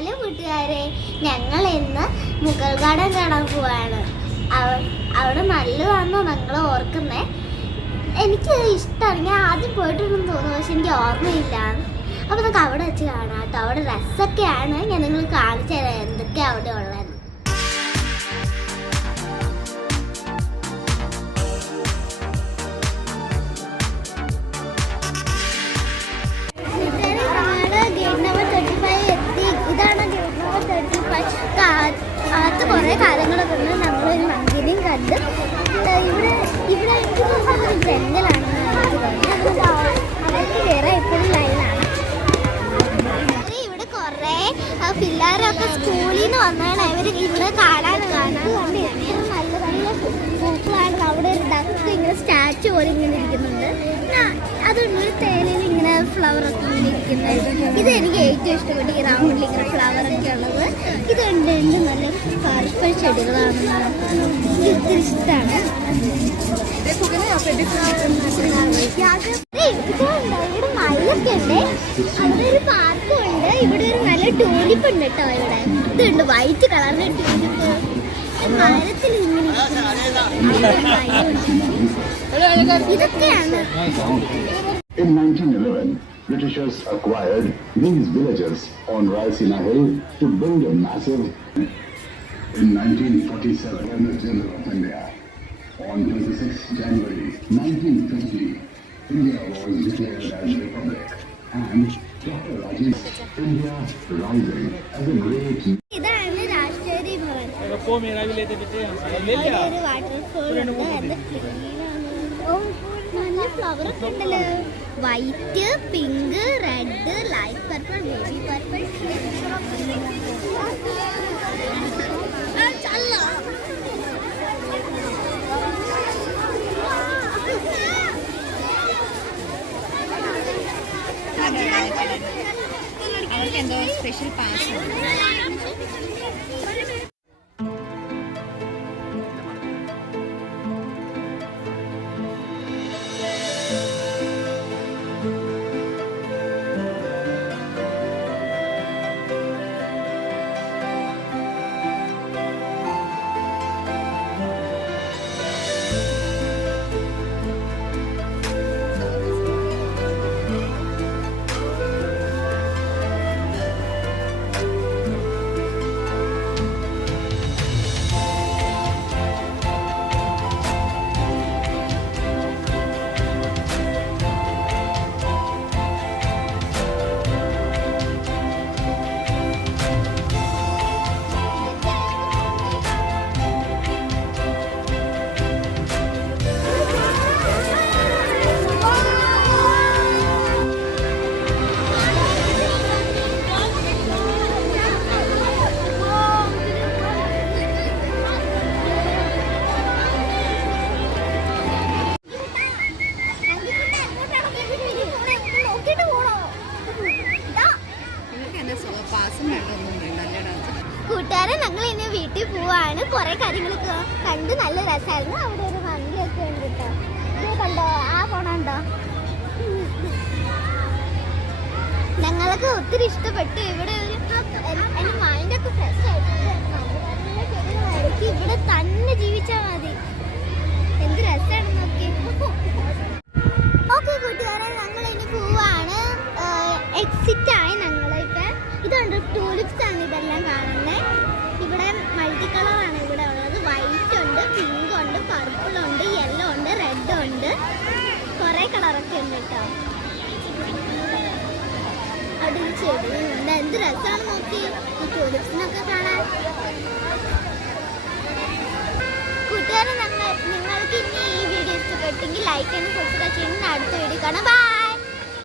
Hello കൂട്ടുകാരെ, ഞങ്ങൾ ഇന്ന് മുഗൾ ഗാർഡൻ കാണാൻ പോവാണ്. അവിടെ നല്ലതാണെന്നോ നിങ്ങൾ ഓർക്കുന്നേ? എനിക്ക് ഇഷ്ടമാണ്. ഞാൻ ആദ്യം പോയിട്ടുണ്ടെന്ന് തോന്നുന്നു, പക്ഷെ എനിക്ക് ഓർമ്മയില്ല. അപ്പോൾ നമുക്ക് അവിടെ വെച്ച് കാണാം കേട്ടോ. അവിടെ രസമൊക്കെയാണ്. ഞാൻ നിങ്ങൾ കാണിച്ചു തരാം എന്തൊക്കെയാണ് അവിടെ ഉള്ളത്. അത് കുറേ കാര്യങ്ങളൊക്കെ ഉണ്ട്. നമ്മളൊരു മങ്കിനെയും കണ്ട് ഇവിടെ എനിക്ക് തോന്നുന്നത് ജനലാണ്. അവർക്ക് വേറെ എപ്പോഴും ലൈനാണ്. ഇവിടെ കുറേ പിള്ളേരൊക്കെ സ്കൂളിൽ നിന്ന് വന്നാണ് അവർ ഇവിടെ കാണാൻ നല്ല നല്ല പൂക്കളാണ്. അവിടെ ഒരു ഡക്ക് ഇങ്ങനെ സ്റ്റാച്ചു പോലെ ഇങ്ങനെ ഇരിക്കുന്നുണ്ട്. അതുകൊണ്ട് ഒരു തേനിൽ ഇങ്ങനെ ഫ്ലവറൊക്കെ ഇങ്ങനെ ഇരിക്കുന്നത്. ഇത് എനിക്ക് ഏറ്റവും ഇഷ്ടപ്പെട്ടു. ഈ റൗണ്ടിൽ ഇങ്ങനെ ഫ്ലവറൊക്കെ ഉള്ളത് ഇതുണ്ട്. നല്ല പർപ്പിൾ ചെടികളാണെന്ന് എനിക്ക് ഒത്തിരി ഇഷ്ടമാണ്. ഇവിടെ മയിലൊക്കെ ഉണ്ട്. അവിടെ ഒരു പാർക്കും ഉണ്ട്. ഇവിടെ ഒരു നല്ല ടൂലിപ്പ് ഉണ്ട് കേട്ടോ. ഇവിടെ ഇതുണ്ട് വൈറ്റ് കളറിന്റെ ടൂലിപ്പ്. മരത്തിൽ ഇങ്ങനെ ഇതൊക്കെയാണ്. In 1911, Britishers acquired these villages on Raisina Hill to build a massive. In 1947, Governor General of India, on 26 January 1950, India was declared as a republic, and Dr. Rajiv, India rising as a great. ഇതാണ് രാഷ്ട്രപതി ഭവൻ. ഒരു waterfall ഉണ്ട്. നല്ല flower ഒക്കെ ഉണ്ടല്ലോ. White, pink, red, light purple, baby purple. അവർക്ക് എന്തോ special pass. കൂട്ടുകാരെ, ഞങ്ങൾ ഇനി വീട്ടിൽ പോവാണ്. കുറെ കാര്യങ്ങളൊക്കെ കണ്ട് നല്ല രസമായിരുന്നു. അവിടെ ഒരു വണ്ടിയൊക്കെ ഉണ്ട് കേട്ടോ. ഇത് കണ്ടോ, ആ പോണുണ്ടോ? ഞങ്ങൾക്ക് ഒത്തിരി ഇഷ്ടപ്പെട്ടു. ഇവിടെ ഒരു എൻ്റെ മൈൻഡൊക്കെ ഫ്രഷ് ആയിട്ടുണ്ട്. ഇവിടെ തന്നെ ജീവിച്ചാൽ മതി. എന്ത് രസമാണ് നോക്കി. ഓക്കെ കൂട്ടുകാരെ, ഞങ്ങൾ ഇനി പോവാണ്. എക്സിറ്റ് ആയി ഞങ്ങളിപ്പോൾ. ഇതുണ്ട് ടൂലിപ്സ് ആണ് ഇതെല്ലാം കാണുന്നത്. ഇവിടെ മൾട്ടി കളറാണ് ഇവിടെ ഉള്ളത്. വൈറ്റ് ഉണ്ട്, പിങ്ക് ഉണ്ട്, പർപ്പിൾ ഉണ്ട്, യെല്ലോ ഉണ്ട്, റെഡ് ഉണ്ട്. കുറേ കളറൊക്കെ ഉണ്ട് കേട്ടോ. അവിടെ ചെടി ഉണ്ട്. എന്ത് രസമാണ് നോക്കി ഈ ടൂലിപ്സിനൊക്കെ കാണാൻ. കൂട്ടുകാരെ, നിങ്ങൾക്ക് ഇനി ഈ വീഡിയോ ഇഷ്ടപ്പെട്ടെങ്കിൽ ലൈക്ക് ചെയ്യണം, സബ്സ്ക്രൈബ് ചെയ്യണം. അടുത്ത വീഡിയോ കാണാം. ബൈ.